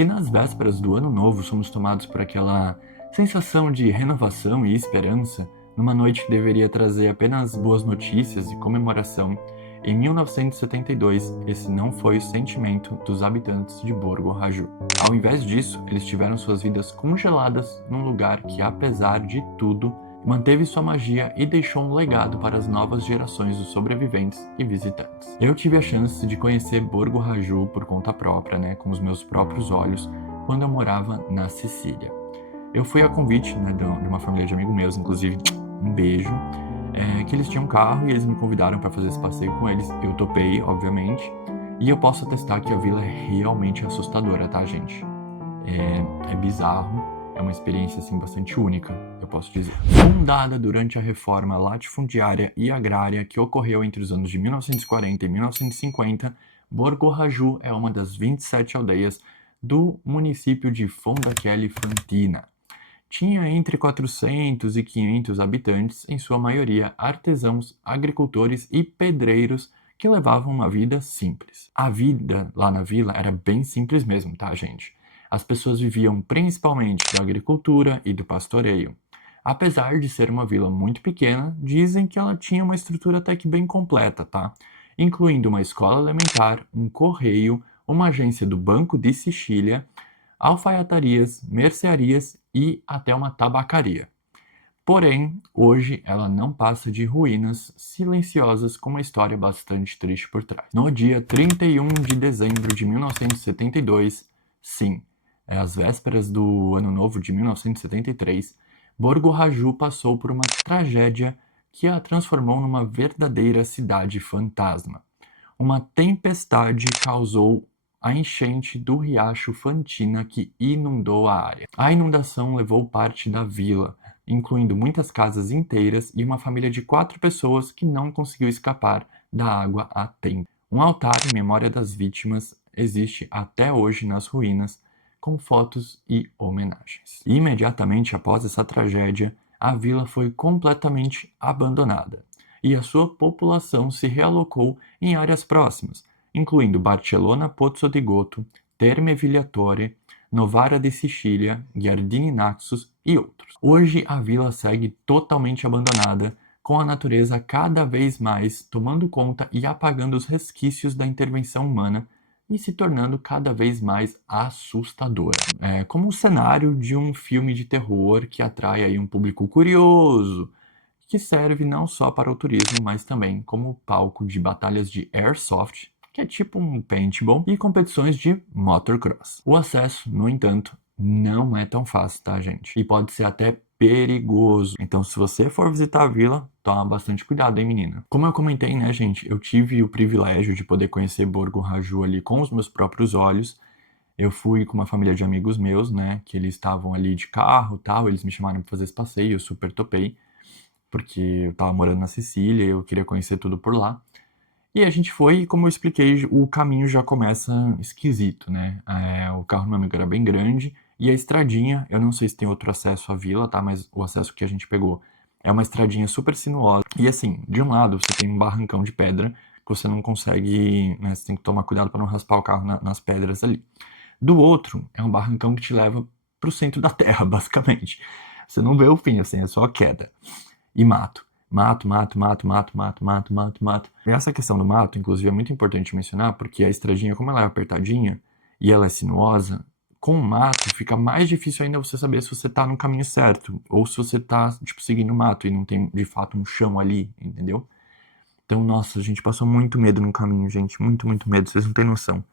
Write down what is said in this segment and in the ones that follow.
Se nas vésperas do ano novo somos tomados por aquela sensação de renovação e esperança, numa noite que deveria trazer apenas boas notícias e comemoração, em 1972 esse não foi o sentimento dos habitantes de Borgo Raju. Ao invés disso, eles tiveram suas vidas congeladas num lugar que, apesar de tudo, manteve sua magia e deixou um legado para as novas gerações dos sobreviventes e visitantes. Eu tive a chance de conhecer Borgo Raju por conta própria, com os meus próprios olhos, quando eu morava na Sicília. Eu fui a convite de uma família de amigos meus, inclusive um beijo, que eles tinham um carro e eles me convidaram para fazer esse passeio com eles. Eu topei, obviamente, e eu posso atestar que a vila é realmente assustadora, tá, gente? É bizarro, é uma experiência assim bastante única, eu posso dizer. Fundada durante a reforma latifundiária e agrária que ocorreu entre os anos de 1940 e 1950, Borgo Raju é uma das 27 aldeias do município de Fondacelli Fantina. Tinha entre 400 e 500 habitantes, em sua maioria artesãos, agricultores e pedreiros que levavam uma vida simples. A vida lá na vila era bem simples mesmo, tá, gente? As pessoas viviam principalmente da agricultura e do pastoreio. Apesar de ser uma vila muito pequena, dizem que ela tinha uma estrutura até que bem completa, tá? Incluindo uma escola elementar, um correio, uma agência do Banco de Sicília, alfaiatarias, mercearias e até uma tabacaria. Porém, hoje ela não passa de ruínas silenciosas com uma história bastante triste por trás. No dia 31 de dezembro de 1972, sim, às vésperas do Ano Novo de 1973, Borgo Raju passou por uma tragédia que a transformou numa verdadeira cidade fantasma. Uma tempestade causou a enchente do riacho Fantina que inundou a área. A inundação levou parte da vila, incluindo muitas casas inteiras e uma família de 4 pessoas que não conseguiu escapar da água a tempo. Um altar em memória das vítimas existe até hoje nas ruínas, com fotos e homenagens. Imediatamente após essa tragédia, a vila foi completamente abandonada e a sua população se realocou em áreas próximas, incluindo Barcellona Pozzo di Gotto, Terme Vigliatore, Novara de Sicilia, Giardini Naxos e outros. Hoje a vila segue totalmente abandonada, com a natureza cada vez mais tomando conta e apagando os resquícios da intervenção humana e se tornando cada vez mais assustadora. É como um cenário de um filme de terror que atrai aí um público curioso, que serve não só para o turismo, mas também como palco de batalhas de airsoft, que é tipo um paintball, e competições de motocross. O acesso, no entanto, não é tão fácil, tá, gente? E pode ser até perigoso. Então, se você for visitar a vila, toma bastante cuidado, hein, menina? Como eu comentei, né, gente, eu tive o privilégio de poder conhecer Borgo Raju ali com os meus próprios olhos. Eu fui com uma família de amigos meus, né, que eles estavam ali de carro e tal, eles me chamaram para fazer esse passeio, eu super topei, porque eu tava morando na Sicília e eu queria conhecer tudo por lá. E a gente foi, e como eu expliquei, o caminho já começa esquisito, né? O carro do meu amigo era bem grande, e a estradinha, eu não sei se tem outro acesso à vila, tá? Mas o acesso que a gente pegou é uma estradinha super sinuosa. E assim, de um lado você tem um barrancão de pedra, que você não consegue, né? Você tem que tomar cuidado para não raspar o carro nas pedras ali. Do outro, é um barrancão que te leva pro centro da terra, basicamente. Você não vê o fim, assim, é só queda. E mato. Mato, mato, mato, mato, mato, mato, mato, mato. E essa questão do mato, inclusive, é muito importante mencionar, porque a estradinha, como ela é apertadinha e ela é sinuosa, com o mato fica mais difícil ainda você saber se você tá no caminho certo, ou se você tá, tipo, seguindo o mato e não tem, de fato, um chão ali, entendeu? Então, nossa, a gente passou muito medo no caminho, gente. Muito, muito medo, vocês não têm noção.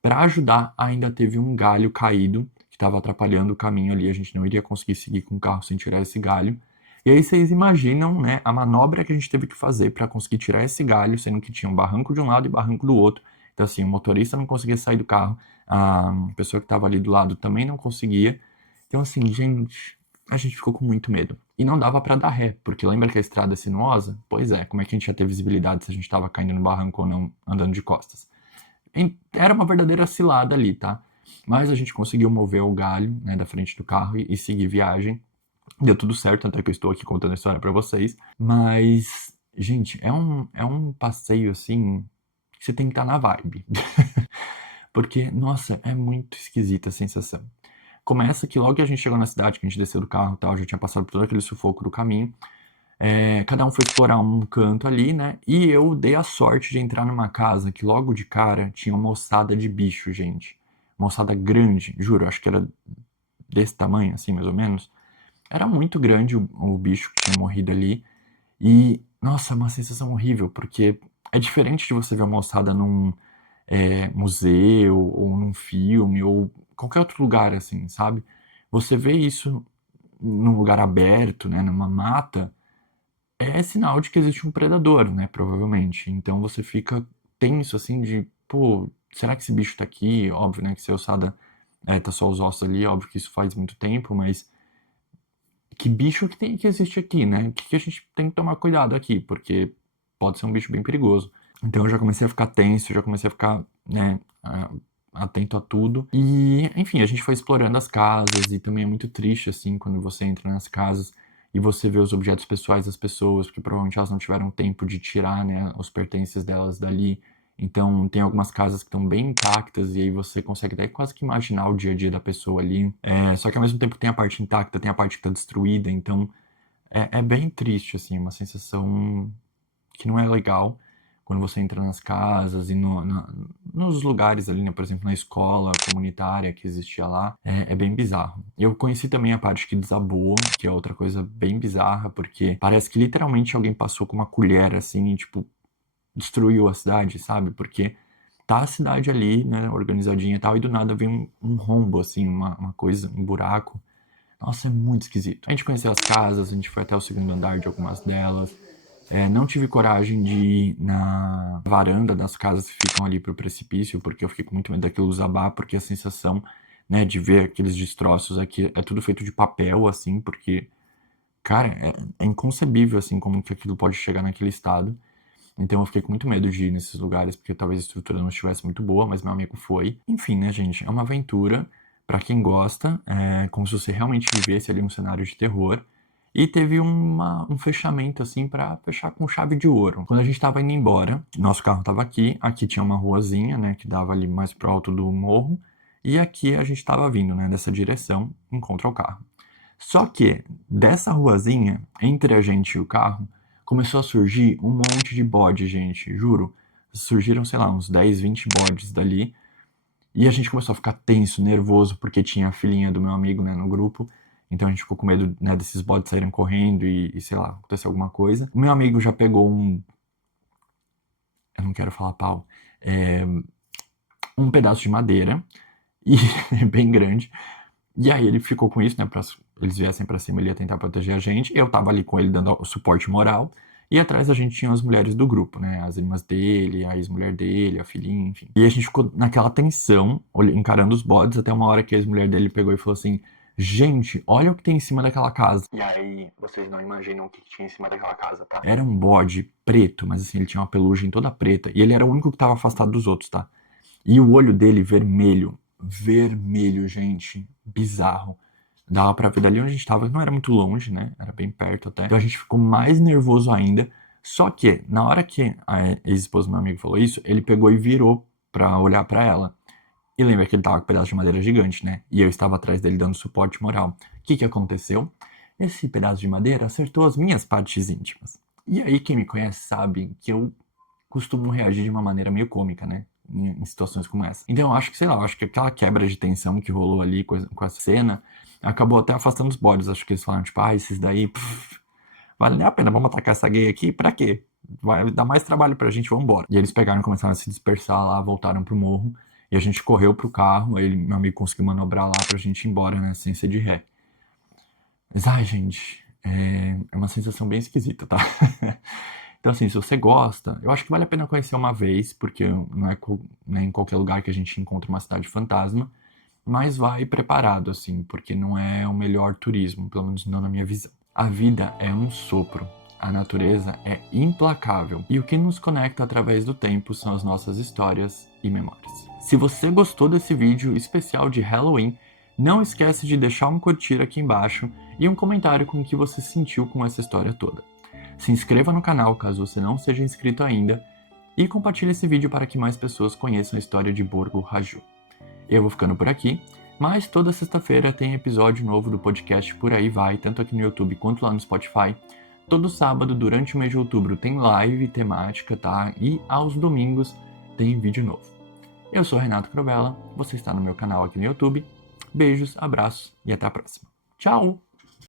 Para ajudar, ainda teve um galho caído, que estava atrapalhando o caminho ali, a gente não iria conseguir seguir com o carro sem tirar esse galho. E aí vocês imaginam, né, a manobra que a gente teve que fazer para conseguir tirar esse galho, sendo que tinha um barranco de um lado e barranco do outro. Então assim, o motorista não conseguia sair do carro, a pessoa que estava ali do lado também não conseguia. Então assim, gente, a gente ficou com muito medo. E não dava para dar ré, porque lembra que a estrada é sinuosa? Pois é, como é que a gente ia ter visibilidade se a gente estava caindo no barranco ou não, andando de costas? Era uma verdadeira cilada ali, tá? Mas a gente conseguiu mover o galho, né, da frente do carro e seguir viagem. Deu tudo certo, até que eu estou aqui contando a história pra vocês. Mas, gente, é um passeio, assim, que você tem que estar na vibe. porque, nossa, é muito esquisita a sensação. Começa que logo que a gente chegou na cidade, que a gente desceu do carro e tal, já tinha passado por todo aquele sufoco do caminho, cada um foi explorar um canto ali, né? E eu dei a sorte de entrar numa casa que logo de cara tinha uma ossada de bicho, gente. Uma ossada grande, juro, acho que era desse tamanho, assim, mais ou menos. Era muito grande o bicho que tinha morrido ali. E, nossa, é uma sensação horrível, porque é diferente de você ver uma ossada num museu, ou num filme, ou qualquer outro lugar, assim, sabe? Você vê isso num lugar aberto, né, numa mata, é sinal de que existe um predador, né, provavelmente. Então você fica tenso, assim, de, pô, será que esse bicho tá aqui? Óbvio, né, que se a ossada tá só os ossos ali, óbvio que isso faz muito tempo, mas que bicho que tem que existe aqui, né? O que a gente tem que tomar cuidado aqui, porque pode ser um bicho bem perigoso. Então eu já comecei a ficar tenso, já comecei a ficar, né, atento a tudo. E, enfim, a gente foi explorando as casas e também é muito triste, assim, quando você entra nas casas e você vê os objetos pessoais das pessoas, porque provavelmente elas não tiveram tempo de tirar, né, os pertences delas dali. Então, tem algumas casas que estão bem intactas e aí você consegue até quase que imaginar o dia a dia da pessoa ali. Só que ao mesmo tempo tem a parte intacta, tem a parte que está destruída, então é bem triste, assim, uma sensação que não é legal quando você entra nas casas e nos lugares ali, né? Por exemplo, na escola comunitária que existia lá, é bem bizarro. Eu conheci também a parte que desabou, que é outra coisa bem bizarra, porque parece que literalmente alguém passou com uma colher, assim, e, tipo, destruiu a cidade, sabe? Porque tá a cidade ali, né, organizadinha e tal, e do nada vem um rombo, assim, uma coisa, um buraco. Nossa, é muito esquisito. A gente conheceu as casas, a gente foi até o segundo andar de algumas delas. Não tive coragem de ir na varanda das casas que ficam ali pro precipício, porque eu fiquei com muito medo daquilo desabar, porque a sensação, né, de ver aqueles destroços aqui é tudo feito de papel, assim, porque, cara, é inconcebível, assim, como que aquilo pode chegar naquele estado. Então eu fiquei com muito medo de ir nesses lugares, porque talvez a estrutura não estivesse muito boa, mas meu amigo foi. Enfim, né, gente? É uma aventura pra quem gosta, como se você realmente vivesse ali um cenário de terror. E teve um fechamento, assim, pra fechar com chave de ouro. Quando a gente tava indo embora, nosso carro tava aqui tinha uma ruazinha, né, que dava ali mais pro alto do morro, e aqui a gente tava vindo, né, dessa direção, em contra o carro. Só que, dessa ruazinha, entre a gente e o carro, começou a surgir um monte de bode, gente, juro. Surgiram, sei lá, uns 10, 20 bodes dali. E a gente começou a ficar tenso, nervoso, porque tinha a filhinha do meu amigo, né, no grupo. Então a gente ficou com medo, né, desses bodes saírem correndo e sei lá, acontecer alguma coisa. O meu amigo já pegou eu não quero falar pau. É, um pedaço de madeira, e bem grande. E aí ele ficou com isso, né, pra eles viessem pra cima, ele ia tentar proteger a gente. Eu tava ali com ele dando o suporte moral. E atrás a gente tinha as mulheres do grupo, né, as irmãs dele, a ex-mulher dele, a filhinha, enfim. E a gente ficou naquela tensão, encarando os bodes, até uma hora que a ex-mulher dele pegou e falou assim: gente, olha o que tem em cima daquela casa. E aí, vocês não imaginam o que tinha em cima daquela casa, tá? Era um bode preto, mas assim, ele tinha uma pelugem toda preta. E ele era o único que tava afastado dos outros, tá? E o olho dele vermelho. Vermelho, gente. Bizarro. Dava pra ver dali onde a gente tava, não era muito longe, né? Era bem perto até. Então a gente ficou mais nervoso ainda. Só que, na hora que a ex-esposa do meu amigo falou isso, ele pegou e virou pra olhar pra ela. E lembra que ele tava com um pedaço de madeira gigante, né? E eu estava atrás dele dando suporte moral. O que que aconteceu? Esse pedaço de madeira acertou as minhas partes íntimas. E aí, quem me conhece sabe que eu costumo reagir de uma maneira meio cômica, né? Em situações como essa. Então, eu acho que, sei lá, eu acho que aquela quebra de tensão que rolou ali com essa cena acabou até afastando os bodes. Acho que eles falaram, tipo, esses daí, vale nem a pena, vamos atacar essa gay aqui, pra quê? Vai dar mais trabalho pra gente, vamos embora. E eles pegaram e começaram a se dispersar lá, voltaram pro morro, e a gente correu pro carro, aí meu amigo conseguiu manobrar lá pra gente ir embora, né, sem ser de ré. Mas, ai, gente, é uma sensação bem esquisita, tá? Então, assim, se você gosta, eu acho que vale a pena conhecer uma vez, porque não é, né, em qualquer lugar que a gente encontra uma cidade fantasma, mas vai preparado, assim, porque não é o melhor turismo, pelo menos não na minha visão. A vida é um sopro, a natureza é implacável, e o que nos conecta através do tempo são as nossas histórias e memórias. Se você gostou desse vídeo especial de Halloween, não esquece de deixar um curtir aqui embaixo e um comentário com o que você sentiu com essa história toda. Se inscreva no canal caso você não seja inscrito ainda e compartilhe esse vídeo para que mais pessoas conheçam a história de Borgo Raju. Eu vou ficando por aqui, mas toda sexta-feira tem episódio novo do podcast Por Aí Vai, tanto aqui no YouTube quanto lá no Spotify. Todo sábado, durante o mês de outubro, tem live temática, tá? E aos domingos tem vídeo novo. Eu sou Renato Crovella, você está no meu canal aqui no YouTube. Beijos, abraços e até a próxima. Tchau!